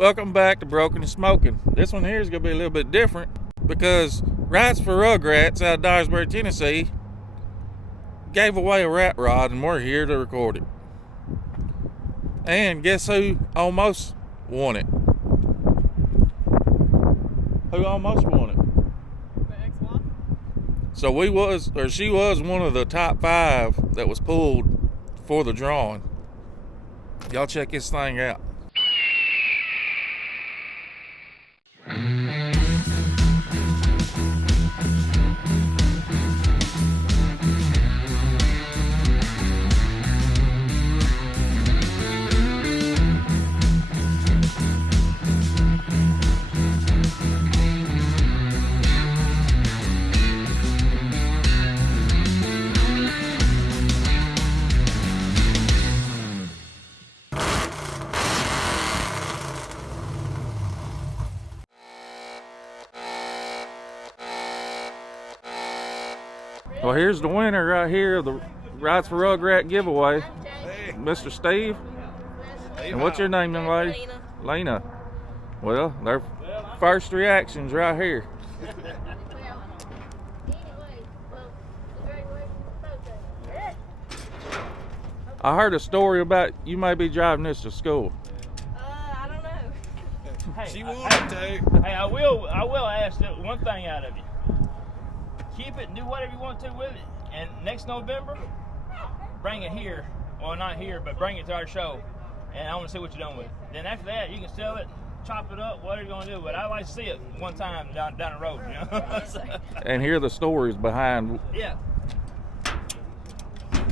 Welcome back to Broken and Smoking. This one here is going to be a little bit different because Rights for Rugrats out of Dyersburg, Tennessee gave away a rat rod and we're here to record it. And guess who almost won it? Who almost won it? The ex-wife? So she was one of the top 5 that was pulled for the drawing. Y'all check this thing out. Well, here's the winner right here of the Rights for Rugrat giveaway, Mr. Steve. And what's your name, young lady? Lena. Well, their first reactions right here. I heard a story about you may be driving this to school. I don't know. Hey, She wanted to. Hey, I will ask one thing out of you. Keep it and do whatever you want to with it. And next November, bring it here. Well, not here, but bring it to our show. And I want to see what you're doing with it. Then after that, you can sell it, chop it up, whatever you're going to do. But I like to see it one time down the road, you know? So, And hear the stories behind. yeah.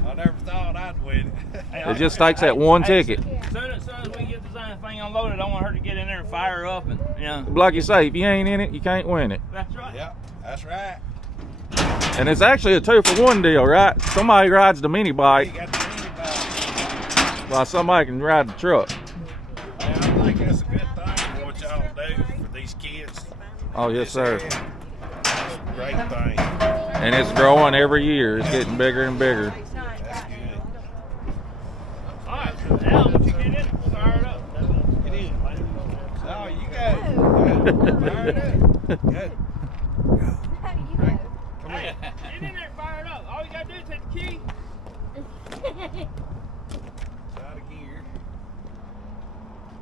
I never thought I'd win it. Hey, It just takes that one hey, ticket. Soon as we get this thing unloaded, I want her to get in there and fire her up. And, you know. Like you say, if you ain't in it, you can't win it. That's right. Yep, that's right. And it's actually a 2-for-1 deal, right? Somebody rides the mini You bike got the mini bike. while somebody can ride the truck. Hey, I think that's a good thing for what y'all do for these kids. Oh, yes, sir. That's a great thing. And it's growing every year. It's getting bigger and bigger. That's good. All right, so now once you get in, fire it up. Get in. Oh, you go. Fire it up. Good. Come Hey, here. get in there and fire it up. All you gotta do is take the key. It's out of gear.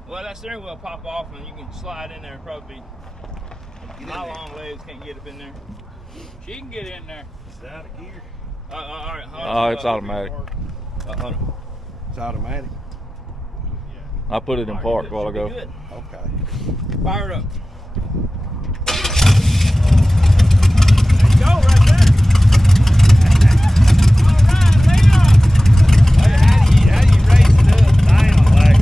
Well, that steering wheel will pop off and you can slide in there and probably Get in my there. long legs can't get up in there. She can get in there. It's out of gear. All right. Hold Oh, on. it's automatic. Hold on. It's automatic. I put it in park a while Should be ago. good. Okay. Fire it up. There you go, right there. All right, Lena. How do you raise it up down? Like,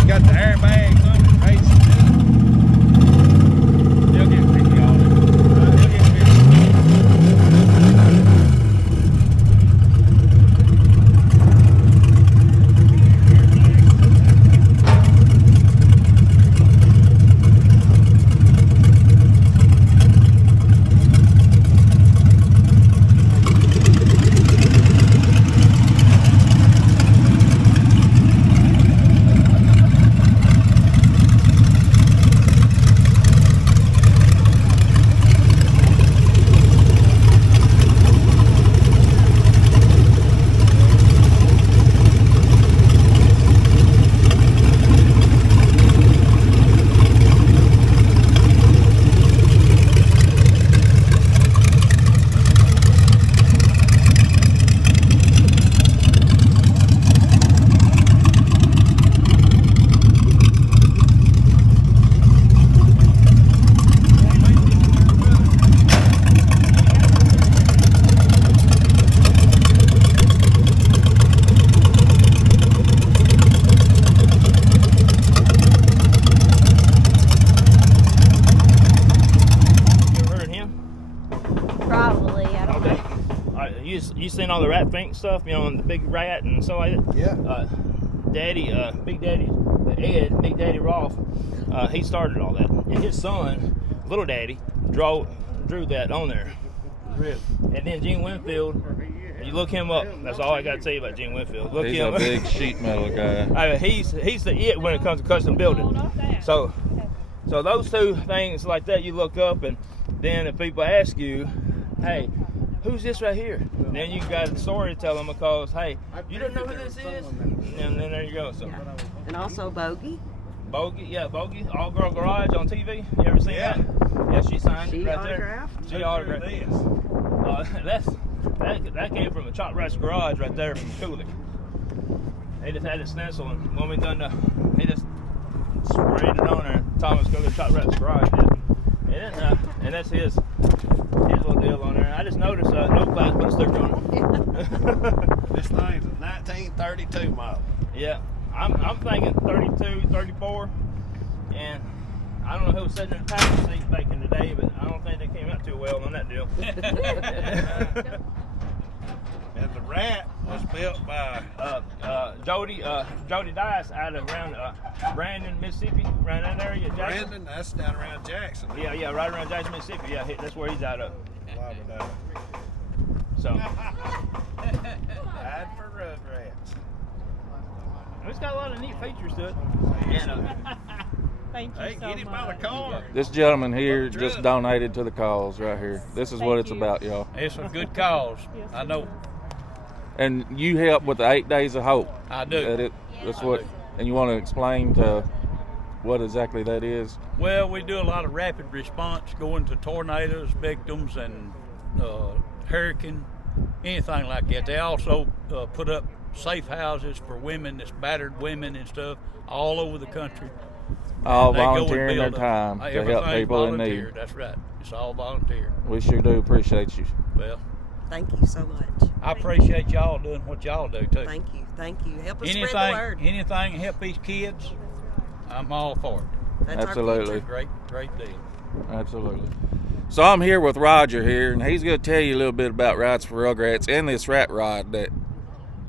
you got the airbags on it, raise it up. They'll get 50 on it. They'll get 50. Probably, I don't know. You seen all the rat pink stuff, you know, and the big rat and stuff like that? Yeah. Big Daddy, Ed, Big Daddy Rolfe, he started all that. And his son, Little Daddy, drew that on there. Really? And then Gene Winfield You look him up. That's all I got to tell you about Gene Winfield. Look He's him a big sheet metal guy. I mean, he's the it when it comes to custom building. So those two things like that you look up, and then if people ask you, hey, who's this right here? Then you got a story to tell them because, hey, you don't know who this is? And then there you go. So. And also Bogey. Bogey, All Girl Garage on TV. You ever seen that? Yeah, she signed it right autographed? there. She autographed this. That came from the Chop Rats Garage right there from Cooley. They just had it stenciled, and when we done he just sprayed it on there. Thomas go to Chop Rats Garage, and that's his little deal on there. I just noticed no class put a sticker on it. This thing's a 1932 model. Yeah, I'm thinking 32, 34, and I don't know who was sitting in the passenger seat back in the day, but I don't think they came out too well on that deal. And the Rat was built by Jody Dice out of around Brandon, Mississippi, around that area. Jackson. Brandon. That's down around Jackson. Yeah, right around Jackson, Mississippi. Yeah, that's where he's out of. So. Ride for Rugrats. It's got a lot of neat features to it. And, Thank you Hey, so get him by much. the car. This gentleman here just donated to the cause right here. This is what it's about, y'all. It's a good cause. I know. And you help with the 8 Days of Hope. I do. That's what. And you want to explain to what exactly that is? Well, we do a lot of rapid response, going to tornadoes, victims, and hurricane, anything like that. They also put up safe houses for women, that's battered women and stuff, all over the country. All They go and volunteering their build time to help everything's people in volunteer. need. That's right. It's all volunteer. We sure do appreciate you. Well, Thank you so much. I appreciate y'all doing what y'all do too. Thank you. Help us spread the word. Anything to help these kids, I'm all for it. That's Absolutely. our future. Great deal. Absolutely. So I'm here with Roger here, and he's going to tell you a little bit about Rides for Rugrats and this rat ride that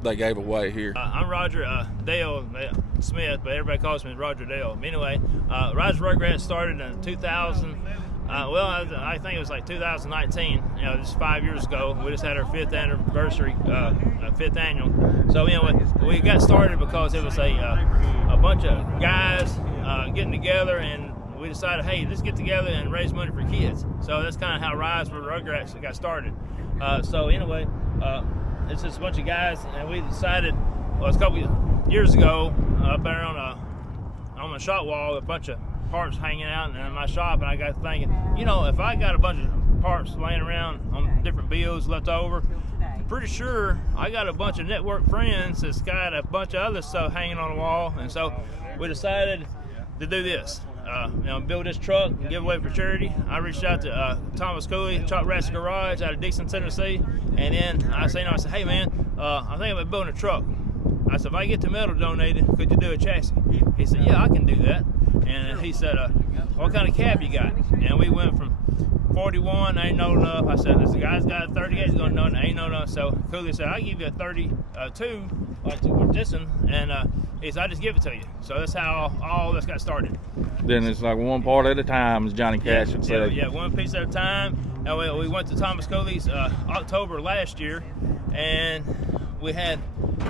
they gave away here. I'm Roger Dale Smith, but everybody calls me Roger Dale. Anyway, Rides for Rugrats started in 2000. I think it was like 2019. Just 5 years ago. We just had our 5th anniversary, 5th annual. So we got started because it was a bunch of guys getting together, and we decided, hey, let's get together and raise money for kids. So that's kind of how Rides for Rugrats got started. It's just a bunch of guys, and we decided, well, it's a couple years ago, up there on my shop wall, a bunch of parts hanging out in my shop, and I got thinking, if I got a bunch of parts laying around on different bills left over, pretty sure I got a bunch of network friends that's got a bunch of other stuff hanging on the wall, and so we decided to do this. Build this truck and give away for charity. I reached out to Thomas Cooley, Chop Rats Garage out of Dixon, Tennessee, and then I said, hey man, I think about building a truck. I said, if I get the metal donated, could you do a chassis? He said, yeah, I can do that. And he said, what kind of cab you got? And we went from 41, ain't no enough. I said, this guy's got a 38, he's gonna know, ain't no enough. So Cooley said, I'll give you a 32, with this one, and he said, I'll just give it to you. So that's how all this got started. Then it's like one part at a time, as Johnny Cash would say. Yeah, one piece at a time. And we went to Thomas Cooley's October last year, and we had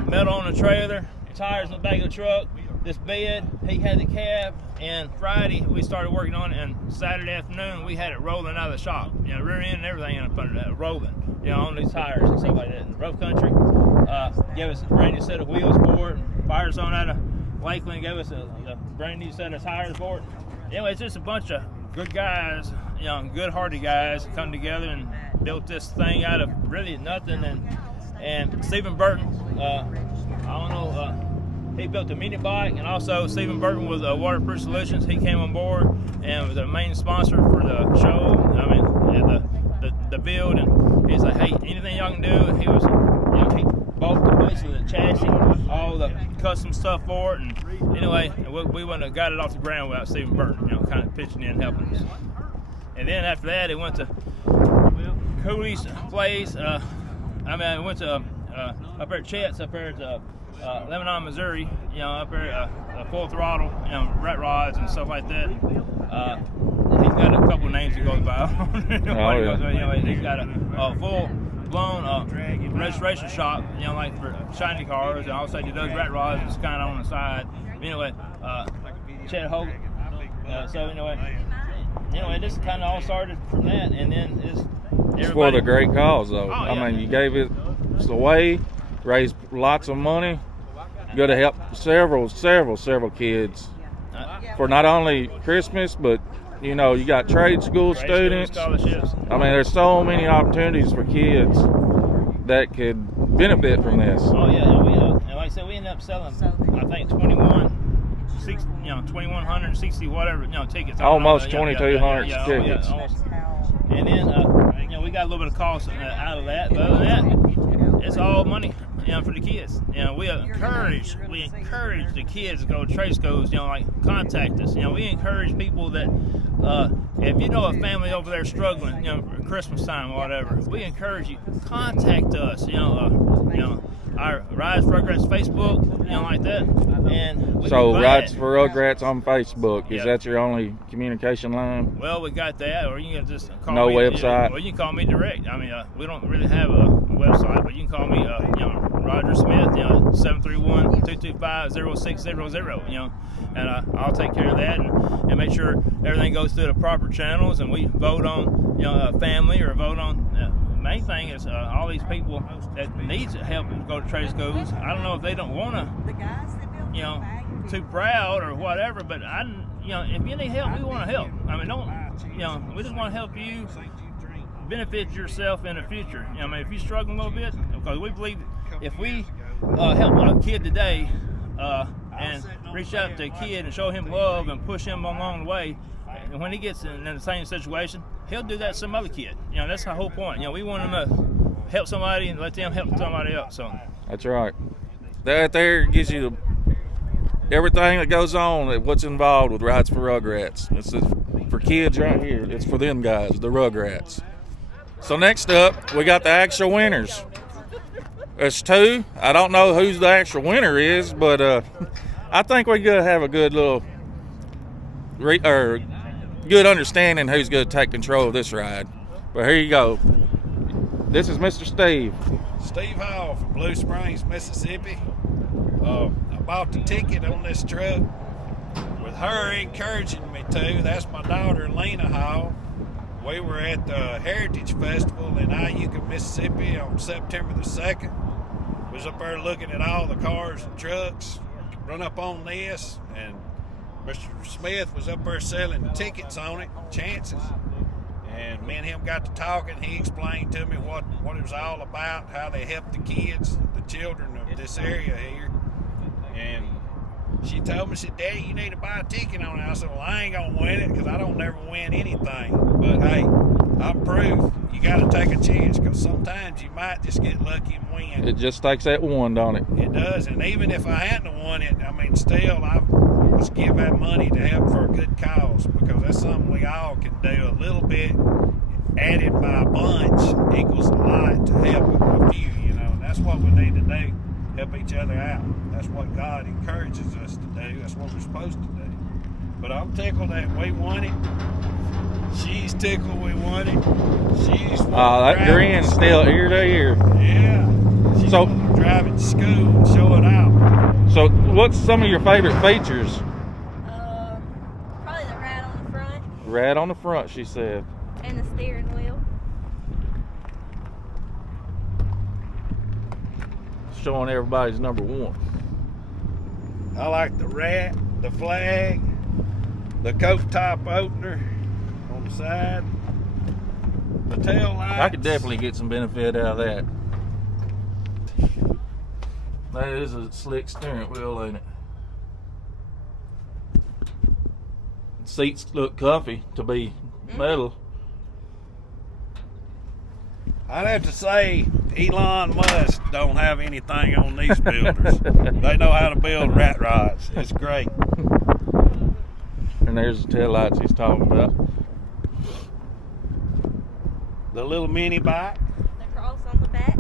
metal on the trailer, tires in the back of the truck, this bed, he had the cab, and Friday we started working on it, and Saturday afternoon we had it rolling out of the shop. Rear end and everything up under that, rolling, on these tires and stuff like that. In rough country, gave us a brand new set of wheels for it. Firestone out of Lakeland gave us a brand new set of tires for it. Anyway, it's just a bunch of good guys, good-hearted guys come together and built this thing out of really nothing. And Stephen Burton, he built a mini bike, and also Stephen Burton with Waterproof Solutions. He came on board and was the main sponsor for the show. The build, and he's like, hey, anything y'all can do. And he was, he bought basically the chassis, all the custom stuff for it. And anyway, we wouldn't have got it off the ground without Stephen Burton, kind of pitching in, helping us. And then after that, it went to Cooley's place. I went to up there at Chet's, up there at Lebanon, Missouri, up there, full throttle, rat rods and stuff like that. He's got a couple names he goes by. He's got a blown registration shop, you know, like for shiny cars, and also he does rat rods. It's kind of on the side. Anyway, Chet Hogan. So anyway, this kind of all started from that, and then It's for the great cause, though. Oh, I yeah. mean, you gave it away, raised lots of money, going to help several kids for not only Christmas, but you know, you got trade school students. Scholarships. I mean, there's so many opportunities for kids that could benefit from this. Oh yeah, and like I said, we ended up selling, I think 2,160 whatever, tickets. Almost Yeah, 2,200 yeah, tickets. almost. And then we got a little bit of cost out of that, but other than that, it's all money, for the kids. We encourage the kids to go to trade schools. Like contact us. We encourage people that if you know a family over there struggling, for Christmas time or whatever, we encourage you contact us. Our Rides for Rugrats Facebook, like that. And So Rides for Rugrats on Facebook, is Yep. that your only communication line? Well, we got that, or you can just call No me. website? Or you can call me direct. I mean, we don't really have a website, but you can call me, Roger Smith, 731-225-0600, and I'll take care of that and make sure everything goes through the proper channels, and we vote on, a family or vote on. Main thing is all these people that need help to go to trade schools. I don't know if they don't want to, too proud or whatever, but if you need help, we want to help. I mean, we just want to help you benefit yourself in the future. If you struggle a little bit, because we believe if we help a kid today and reach out to a kid and show him love and push him along the way, and when he gets in the same situation, he'll do that to some other kid. That's the whole point. We want him to help somebody and let them help somebody else. So That's right. That there gives you everything that goes on, what's involved with Rides for Rugrats. It's for kids right here. It's for them guys, the Rugrats. So next up, we got the actual winners. There's two. I don't know who's the actual winner is, but I think we're going to have a good little good understanding who's going to take control of this ride. But here you go. This is Mr. Steve. Steve Hall from Blue Springs, Mississippi. I bought the ticket on this truck with her encouraging me to. That's my daughter, Lena Hall. We were at the Heritage Festival in Iuka, Mississippi on September the 2nd. Was up there looking at all the cars and trucks. Run up on this, and Mr. Smith was up there selling tickets on it, chances. And me and him got to talking. He explained to me what it was all about, how they help the kids, the children of this area here. And she told me, she said, "Daddy, you need to buy a ticket on it." I said, "Well, I ain't going to win it because I don't never win anything. But, hey, I'm proof. You got to take a chance because sometimes you might just get lucky and win." It just takes that one, don't it? It does. And even if I hadn't won it, I mean, still, I must give that money to help for a good cause because that's something we all can do. A little bit added by a bunch equals a lot to help a few, And that's what we need to do. Help each other out. That's what God encourages us to do. That's what we're supposed to do. But I'm tickled that we won it. She's tickled we won it. She's That grin's still ear to ear. Yeah. She's So- driving to school and show it out. So what's some of your favorite features? Probably the rat on the front Rat on the front, she said. and the steering wheel. Showing everybody's number one. I like the rat, the flag, the coat top opener on the side, the tail lights. I could definitely get some benefit out of that. That is a slick steering wheel, ain't it? Seats look comfy to be metal. I'd have to say Elon Musk don't have anything on these builders. They know how to build rat rods. It's great. And there's the tail lights he's talking about. The little mini bike. The cross on the back.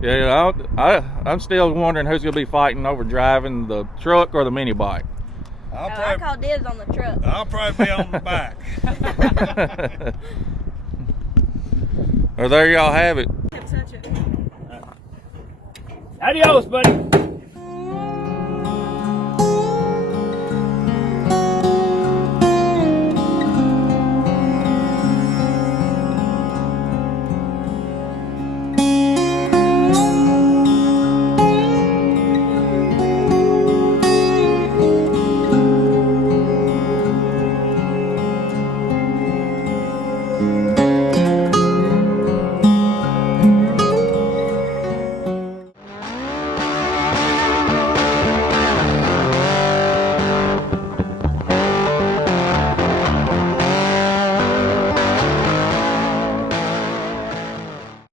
Yeah, I'm still wondering who's going to be fighting over driving the truck or the mini bike. I call dibs on the truck. I'll probably be on the back. Well, there y'all have it. Adios, buddy.